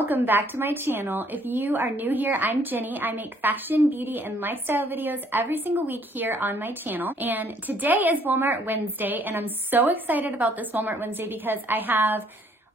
welcome back to my channel. If you are new here, I'm Jenny. I make fashion, beauty, and lifestyle videos every single week here on my channel. And today is Walmart Wednesday, and I'm so excited about this Walmart Wednesday because I have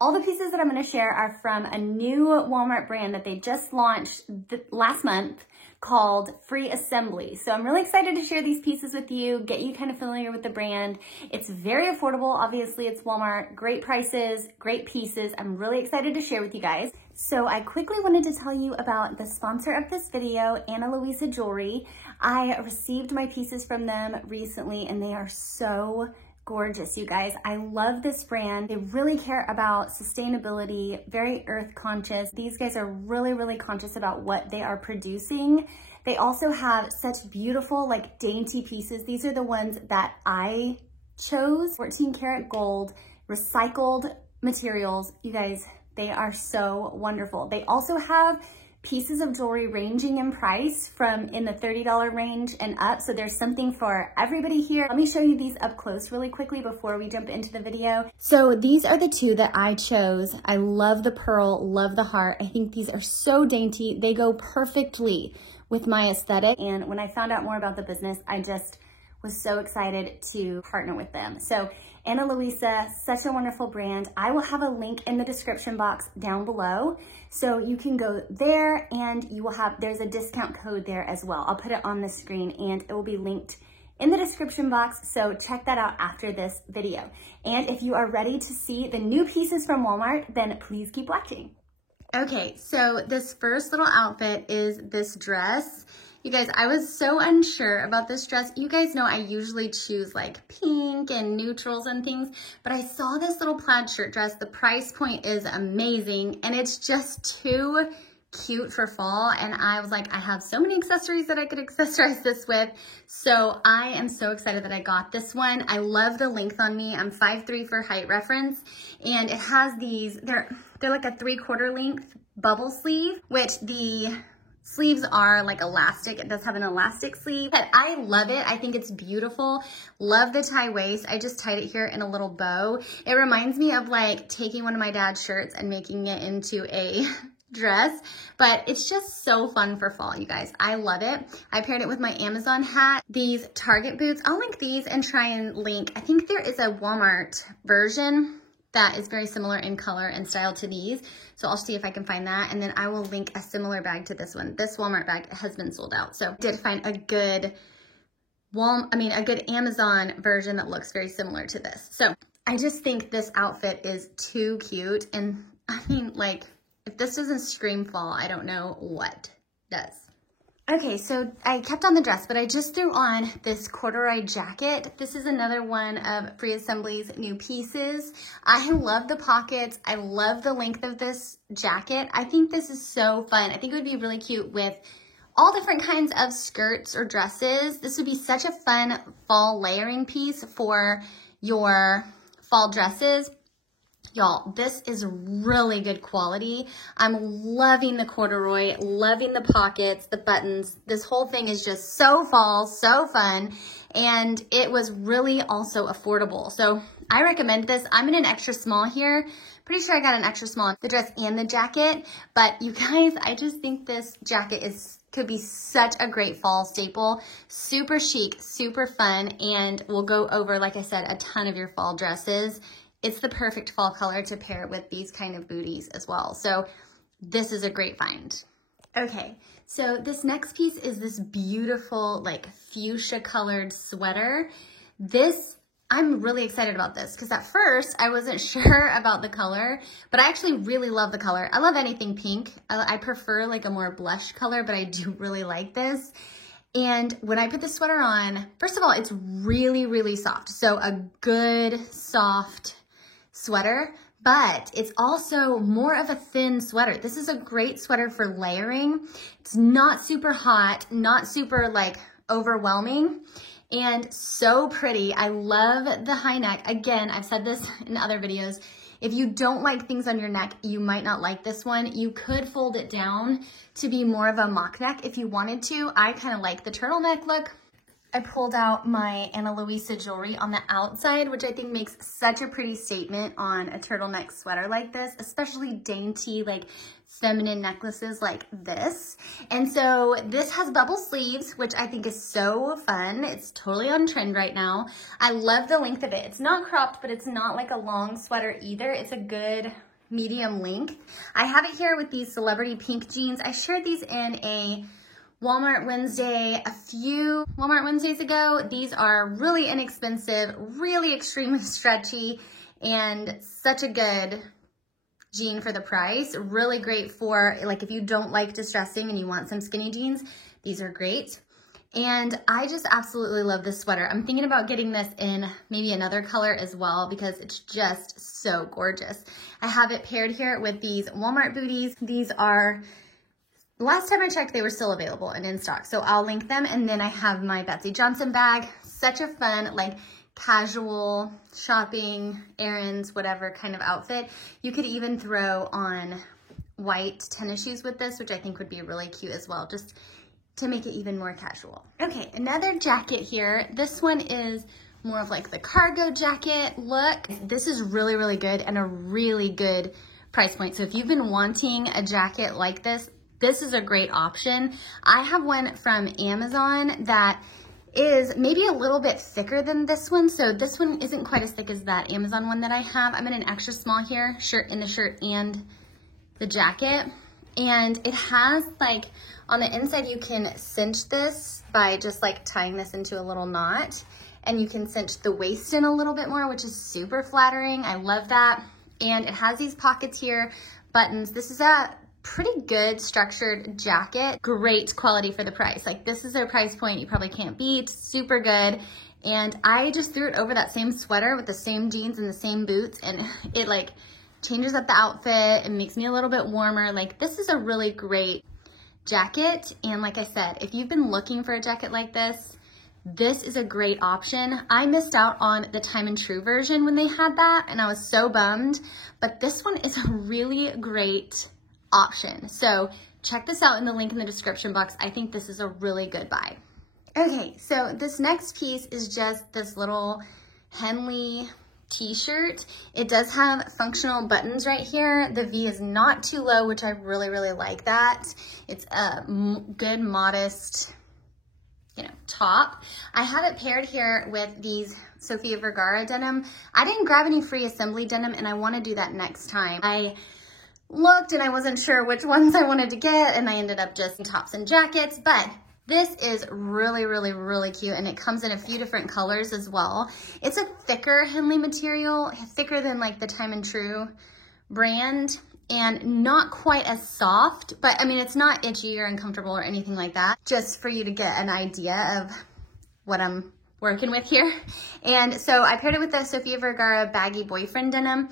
all the pieces that I'm going to share are from a new Walmart brand that they just launched last month called Free Assembly. So I'm really excited to share these pieces with you, get you kind of familiar with the brand. It's very affordable. Obviously, it's Walmart. Great prices, great pieces. I'm really excited to share with you guys. So I quickly wanted to tell you about the sponsor of this video, Ana Luisa Jewelry. I received my pieces from them recently and they are so gorgeous, you guys. I love this brand. They really care about sustainability, very earth conscious. These guys are really, really conscious about what they are producing. They also have such beautiful, like dainty pieces. These are the ones that I chose. 14 karat gold, recycled materials. You guys, they are so wonderful. They also have pieces of jewelry ranging in price from in the $30 range and up. So there's something for everybody here. Let me show you these up close really quickly before we jump into the video. So these are the two that I chose. I love the pearl, love the heart. I think these are so dainty. They go perfectly with my aesthetic. And when I found out more about the business, I just was so excited to partner with them. So Ana Luisa, such a wonderful brand. I will have a link in the description box down below. So you can go there and you will have, there's a discount code there as well. I'll put it on the screen and it will be linked in the description box. So check that out after this video. And if you are ready to see the new pieces from Walmart, then please keep watching. Okay, so this first little outfit is this dress. You guys, I was so unsure about this dress. You guys know I usually choose like pink and neutrals and things, but I saw this little plaid shirt dress. The price point is amazing and it's just too cute for fall. And I was like, I have so many accessories that I could accessorize this with. So I am so excited that I got this one. I love the length on me. I'm 5'3" for height reference. And it has these, they're like a 3/4 length bubble sleeve, which the sleeves are like elastic. It does have an elastic sleeve, but I love it. I think it's beautiful. Love the tie waist. I just tied it here in a little bow. It reminds me of like taking one of my dad's shirts and making it into a dress, but it's just so fun for fall, you guys. I love it. I paired it with my Amazon hat. These Target boots, I'll link these and try and link. I think there is a Walmart version that is very similar in color and style to these. So I'll see if I can find that. And then I will link a similar bag to this one. This Walmart bag has been sold out. So I did find a good a good Amazon version that looks very similar to this. So I just think this outfit is too cute. And I mean, like, if this doesn't scream fall, I don't know what does. Okay, so I kept on the dress, but I just threw on this corduroy jacket. This is another one of Free Assembly's new pieces. I love the pockets. I love the length of this jacket. I think this is so fun. I think it would be really cute with all different kinds of skirts or dresses. This would be such a fun fall layering piece for your fall dresses. Y'all, this is really good quality. I'm loving the corduroy, loving the pockets, the buttons. This whole thing is just so fall, so fun, and it was really also affordable. So I recommend this. I'm in an extra small here. Pretty sure I got an extra small, the dress and the jacket, but you guys, I just think this jacket could be such a great fall staple. Super chic, super fun, and will go over, like I said, a ton of your fall dresses. It's the perfect fall color to pair with these kind of booties as well. So this is a great find. Okay, so this next piece is this beautiful like fuchsia colored sweater. I'm really excited about this because at first I wasn't sure about the color, but I actually really love the color. I love anything pink. I prefer like a more blush color, but I do really like this. And when I put the sweater on, first of all, it's really, really soft. So a good soft sweater, but it's also more of a thin sweater. This is a great sweater for layering. It's not super hot, not super like overwhelming, and so pretty. I love the high neck. Again, I've said this in other videos. If you don't like things on your neck, you might not like this one. You could fold it down to be more of a mock neck if you wanted to. I kind of like the turtleneck look. I pulled out my Ana Luisa jewelry on the outside, which I think makes such a pretty statement on a turtleneck sweater like this, especially dainty, like feminine necklaces like this. And so this has bubble sleeves, which I think is so fun. It's totally on trend right now. I love the length of it. It's not cropped, but it's not like a long sweater either. It's a good medium length. I have it here with these celebrity pink jeans. I shared these in a Walmart Wednesday a few Walmart Wednesdays ago. These are really inexpensive, really extremely stretchy, and such a good jean for the price. Really great for, like, if you don't like distressing and you want some skinny jeans, these are great. And I just absolutely love this sweater. I'm thinking about getting this in maybe another color as well because it's just so gorgeous. I have it paired here with these Walmart booties. These are, last time I checked, they were still available and in stock, so I'll link them. And then I have my Betsey Johnson bag. Such a fun, like, casual shopping, errands, whatever kind of outfit. You could even throw on white tennis shoes with this, which I think would be really cute as well, just to make it even more casual. Okay, another jacket here. This one is more of like the cargo jacket look. This is really, really good and a really good price point. So if you've been wanting a jacket like this, this is a great option. I have one from Amazon that is maybe a little bit thicker than this one. So this one isn't quite as thick as that Amazon one that I have. I'm in an extra small here, in the shirt and the jacket. And it has, like, on the inside, you can cinch this by just like tying this into a little knot, and you can cinch the waist in a little bit more, which is super flattering. I love that. And it has these pockets here, buttons. This is a pretty good structured jacket. Great quality for the price. Like, this is a price point you probably can't beat. Super good. And I just threw it over that same sweater with the same jeans and the same boots, and it like changes up the outfit and makes me a little bit warmer. Like, this is a really great jacket. And like I said, if you've been looking for a jacket like this, this is a great option. I missed out on the Time and True version when they had that, and I was so bummed, but this one is a really great option. So check this out in the link in the description box. I think this is a really good buy. Okay, so this next piece is just this little Henley t-shirt. It does have functional buttons right here. The V is not too low, which I really, really like that. It's a good, modest, you know, top. I have it paired here with these Sofia Vergara denim. I didn't grab any free assembly denim, and I want to do that next time. I looked and I wasn't sure which ones I wanted to get, and I ended up just tops and jackets, but this is really, really, really cute, and it comes in a few different colors as well. It's a thicker Henley material, thicker than like the Time and True brand, and not quite as soft, but I mean, it's not itchy or uncomfortable or anything like that, just for you to get an idea of what I'm working with here. And so I paired it with the Sofia Vergara baggy boyfriend denim.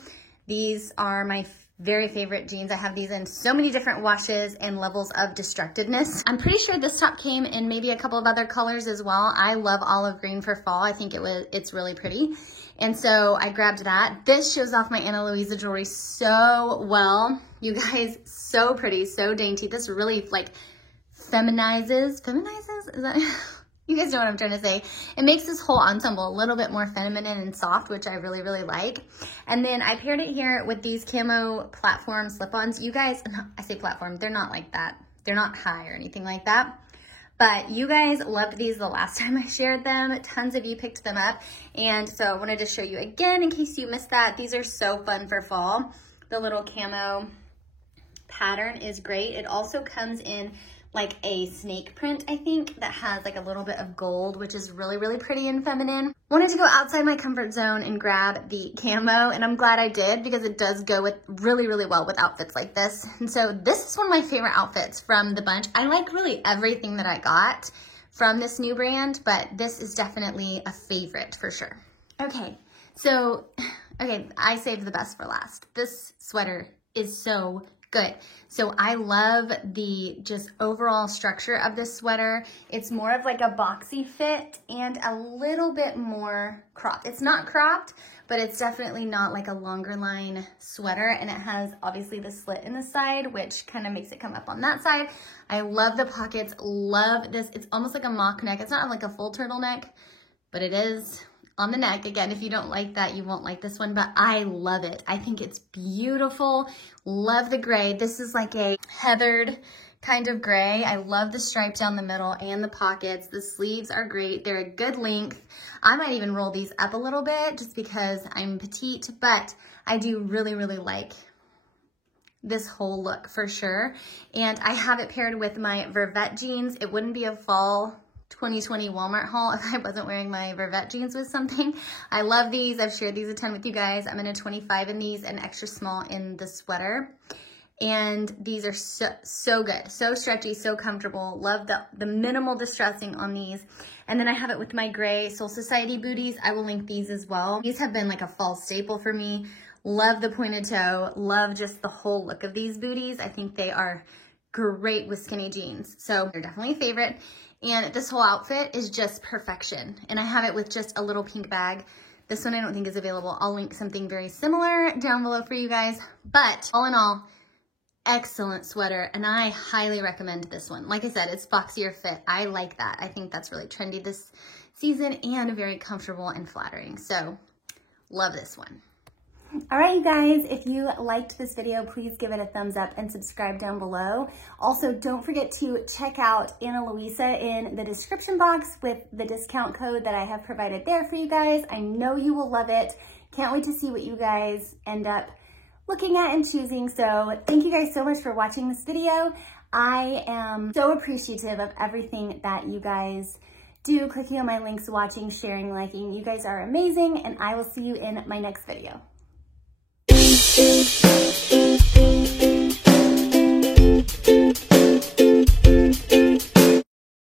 These are my very favorite jeans. I have these in so many different washes and levels of destructiveness. I'm pretty sure this top came in maybe a couple of other colors as well. I love olive green for fall. I think it's really pretty. And so I grabbed that. This shows off my Ana Luisa jewelry so well. You guys, so pretty, so dainty. This really like feminizes, is that? You guys know what I'm trying to say. It makes this whole ensemble a little bit more feminine and soft, which I really, really like. And then I paired it here with these camo platform slip-ons. You guys, I say platform, they're not like that. They're not high or anything like that. But you guys loved these the last time I shared them. Tons of you picked them up. And so I wanted to show you again in case you missed that. These are so fun for fall. The little camo pattern is great. It also comes in like a snake print, I think, that has like a little bit of gold, which is really, really pretty and feminine. Wanted to go outside my comfort zone and grab the camo, and I'm glad I did because it does go with really, really well with outfits like this. And so this is one of my favorite outfits from the bunch. I like really everything that I got from this new brand, but this is definitely a favorite for sure. Okay, so, I saved the best for last. This sweater is so good. So I love the just overall structure of this sweater. It's more of like a boxy fit and a little bit more cropped. It's not cropped, but it's definitely not like a longer line sweater. And it has obviously the slit in the side, which kind of makes it come up on that side. I love the pockets, love this. It's almost like a mock neck. It's not like a full turtleneck, but it is on the neck. Again, if you don't like that, you won't like this one, but I love it. I think it's beautiful. Love the gray. This is like a heathered kind of gray. I love the stripe down the middle and the pockets. The sleeves are great. They're a good length. I might even roll these up a little bit just because I'm petite, but I do really, really like this whole look for sure. And I have it paired with my Vervet jeans. It wouldn't be a fall 2020 Walmart haul if I wasn't wearing my Vervet jeans with something. I love these. I've shared these a ton with you guys. I'm in a 25 in these and extra small in the sweater. And these are so good, so stretchy, so comfortable. Love the minimal distressing on these. And then I have it with my gray Soul Society booties. I will link these as well. These have been like a fall staple for me. Love the pointed toe. Love just the whole look of these booties. I think they are great with skinny jeans. So they're definitely a favorite. And this whole outfit is just perfection. And I have it with just a little pink bag. This one I don't think is available. I'll link something very similar down below for you guys. But all in all, excellent sweater. And I highly recommend this one. Like I said, it's boxier fit. I like that. I think that's really trendy this season and very comfortable and flattering. So love this one. All right, you guys, if you liked this video, please give it a thumbs up and subscribe down below. Also, don't forget to check out Ana Luisa in the description box with the discount code that I have provided there for you guys. I know you will love it. Can't wait to see what you guys end up looking at and choosing. So thank you guys so much for watching this video. I am so appreciative of everything that you guys do, clicking on my links, watching, sharing, liking. You guys are amazing, and I will see you in my next video.